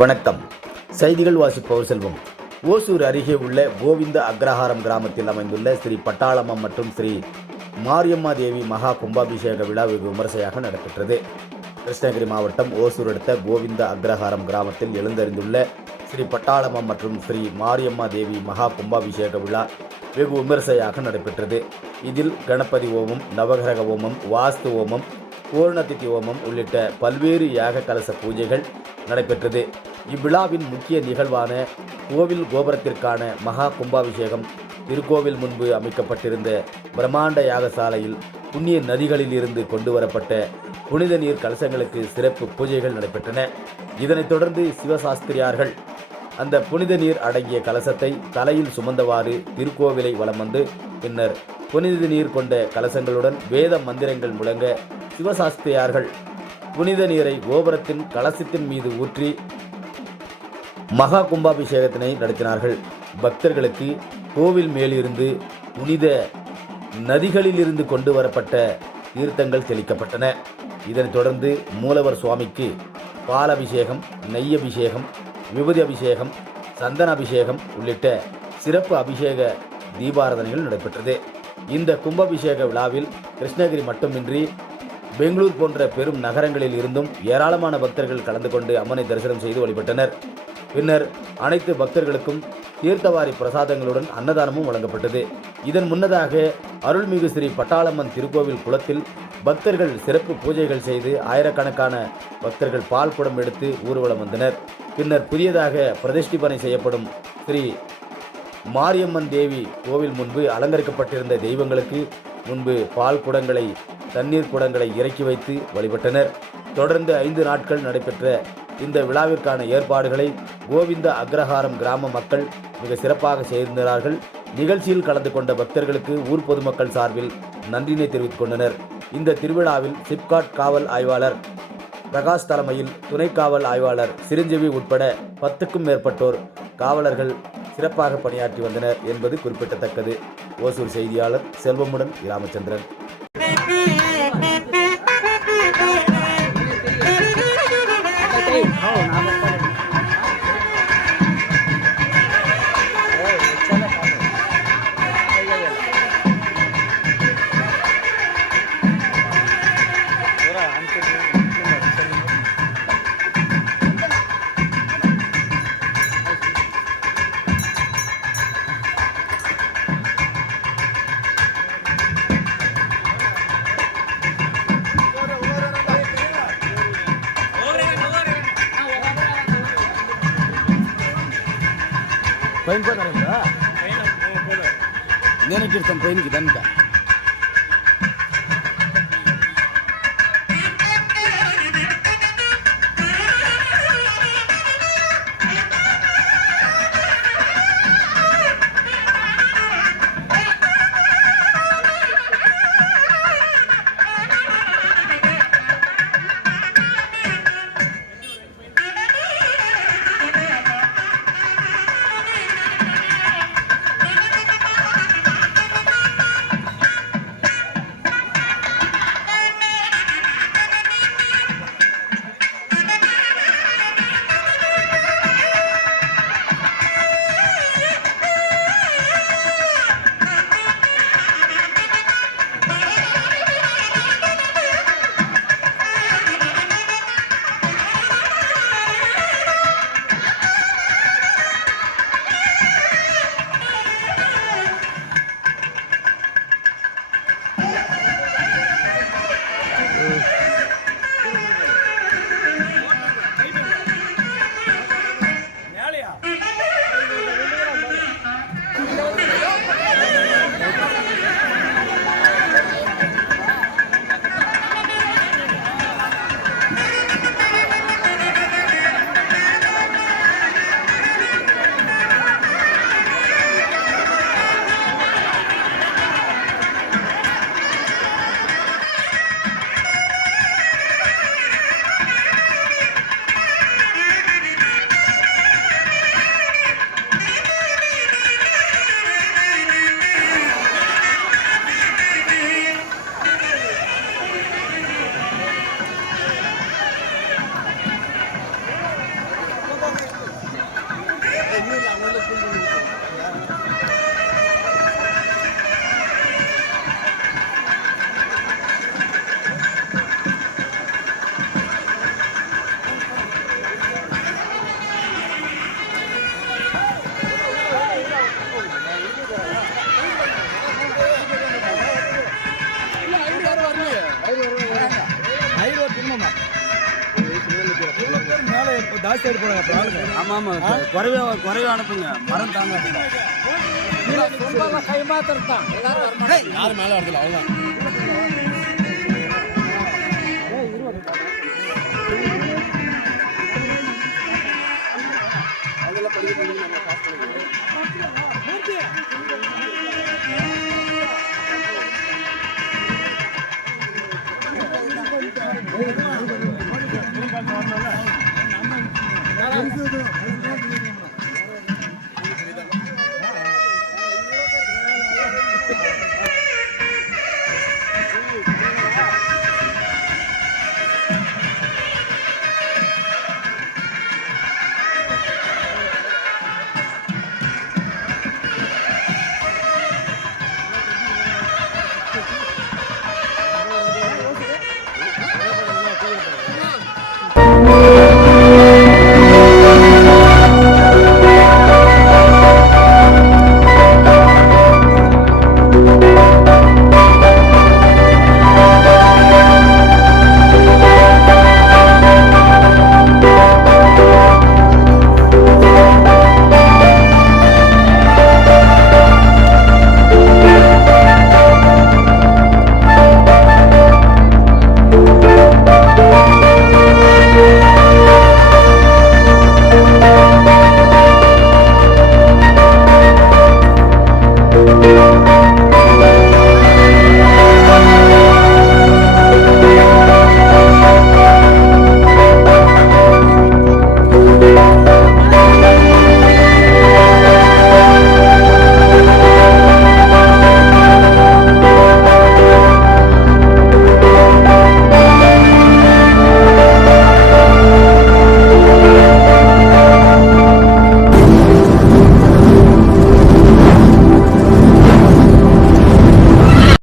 வணக்கம். செய்திகள் வாசிப்பவர் செல்வம். ஓசூர் அருகே உள்ள கோவிந்த அக்ரஹாரம் கிராமத்தில் அமைந்துள்ள ஸ்ரீ பட்டாளம்மம் மற்றும் ஸ்ரீ மாரியம்மா தேவி மகா கும்பாபிஷேக விழா வெகு விமர்சையாக நடைபெற்றது. கிருஷ்ணகிரி மாவட்டம் ஓசூர் அடுத்த கோவிந்த அக்ரஹாரம் கிராமத்தில் எழுந்தறிந்துள்ள ஸ்ரீ பட்டாளம்மம் மற்றும் ஸ்ரீ மாரியம்மா தேவி மகா கும்பாபிஷேக விழா வெகு விமர்சையாக நடைபெற்றது. இதில் கணபதி ஓமம் நவகிரக ஓமம் வாஸ்து ஓமம் பூர்ணதித்தி ஓமம் உள்ளிட்ட பல்வேறு யாக கலச பூஜைகள் நடைபெற்றது. இவ்விழாவின் முக்கிய நிகழ்வான கோவில் கோபுரத்திற்கான மகா கும்பாபிஷேகம் திருக்கோவில் முன்பு அமைக்கப்பட்டிருந்த பிரம்மாண்ட யாகசாலையில் புண்ணிய நதிகளில் இருந்து கொண்டு வரப்பட்ட புனித நீர் கலசங்களுக்கு சிறப்பு பூஜைகள் நடைபெற்றன. இதனைத் தொடர்ந்து சிவசாஸ்திரியார்கள் அந்த புனித நீர் அடங்கிய கலசத்தை தலையில் சுமந்தவாறு திருக்கோவிலை வலம் வந்து பின்னர் புனித நீர் கொண்ட கலசங்களுடன் வேத மந்திரங்கள் முழங்க சிவசாஸ்திரியார்கள் புனித நீரை கோபுரத்தின் கலசத்தின் மீது ஊற்றி மகா கும்பாபிஷேகத்தினை நடத்தினார்கள். பக்தர்களுக்கு கோவில் மேலிருந்து புனித நதிகளிலிருந்து கொண்டு வரப்பட்ட தீர்த்தங்கள் தெளிக்கப்பட்டன. இதனைத் தொடர்ந்து மூலவர் சுவாமிக்கு பாலபிஷேகம் நெய்யபிஷேகம் விபூதி அபிஷேகம் சந்தன அபிஷேகம் உள்ளிட்ட சிறப்பு அபிஷேக தீபாராதனைகள் நடைபெற்றது. இந்த கும்பாபிஷேக விழாவில் கிருஷ்ணகிரி மட்டுமின்றி பெங்களூர் போன்ற பெரும் நகரங்களில் இருந்தும் ஏராளமான பக்தர்கள் கலந்து கொண்டு அம்மனை தரிசனம் செய்து வழிபட்டனர். பின்னர் அனைத்து பக்தர்களுக்கும் தீர்த்தவாரி பிரசாதங்களுடன் அன்னதானமும் வழங்கப்பட்டது. இதன் முன்னதாக அருள்மிகு ஸ்ரீ பட்டாளம்மன் திருக்கோவில் குளத்தில் பக்தர்கள் சிறப்பு பூஜைகள் செய்து ஆயிரக்கணக்கான பக்தர்கள் பால் குடம் எடுத்து ஊர்வலம் வந்தனர். பின்னர் புதியதாக பிரதிஷ்டிபனை செய்யப்படும் ஸ்ரீ மாரியம்மன் தேவி கோவில் முன்பு அலங்கரிக்கப்பட்டிருந்த தெய்வங்களுக்கு முன்பு பால் குடங்களை தண்ணீர் குடங்களை இறக்கி வைத்து வழிபட்டனர். தொடர்ந்து ஐந்து நாட்கள் நடைபெற்ற இந்த விழாவிற்கான ஏற்பாடுகளை கோவிந்த அக்ரஹாரம் கிராம மக்கள் மிக சிறப்பாக செய்திருந்தார்கள் நிகழ்ச்சியில் கலந்து கொண்ட பக்தர்களுக்கு ஊர் பொதுமக்கள் சார்பில் நன்றினை தெரிவித்துக் கொண்டனர். இந்த திருவிழாவில் சிப்காட் காவல் ஆய்வாளர் பிரகாஷ் தலைமையில் துணை காவல் ஆய்வாளர் சிரஞ்சீவி உட்பட பத்துக்கும் மேற்பட்டோர் காவலர்கள் சிறப்பாக பணியாற்றி வந்தனர் என்பது குறிப்பிடத்தக்கது. ஓசூர் செய்தியாளர் செல்வமுடன் ராமச்சந்திரன் పైన పోతాను నేను ఇస్తాను పైనకి దానికా ஜாஸ்தியாக போகிறாங்க அப்புறம் ஆளுங்க. ஆமாம் குறைவா குறைவா அனுப்புங்க. மரம் தாங்க ரொம்ப கைமாத்திரத்தான் யாரும் மேலே வரதில்லை அவ்வளோதான் அதில் பதிவு Thank you. 黑色的